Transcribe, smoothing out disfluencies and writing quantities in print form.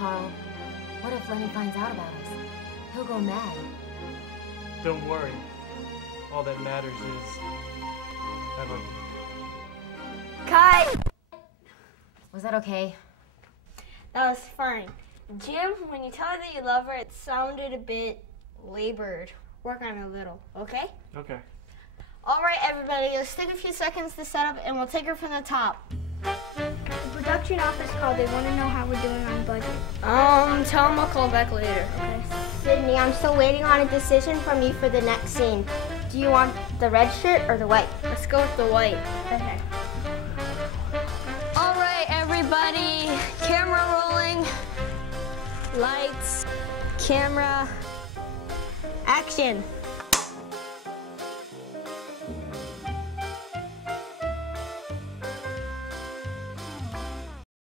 Carl. What if Lenny finds out about us? He'll go mad. Don't worry. All that matters is I love you. Cut! Was that okay? That was fine. Jim, when you tell her that you love her, it sounded a bit labored. Work on it a little, okay? Okay. All right, everybody, let's take a few seconds to set up, and we'll take her from the top. The production office called. They want to know how we're doing on budget. Tell them I'll call back later. Okay. Sydney, I'm still waiting on a decision from you for the next scene. Do you want the red shirt or the white? Let's go with the white. Okay. All right, everybody, camera rolling. Lights, camera, action.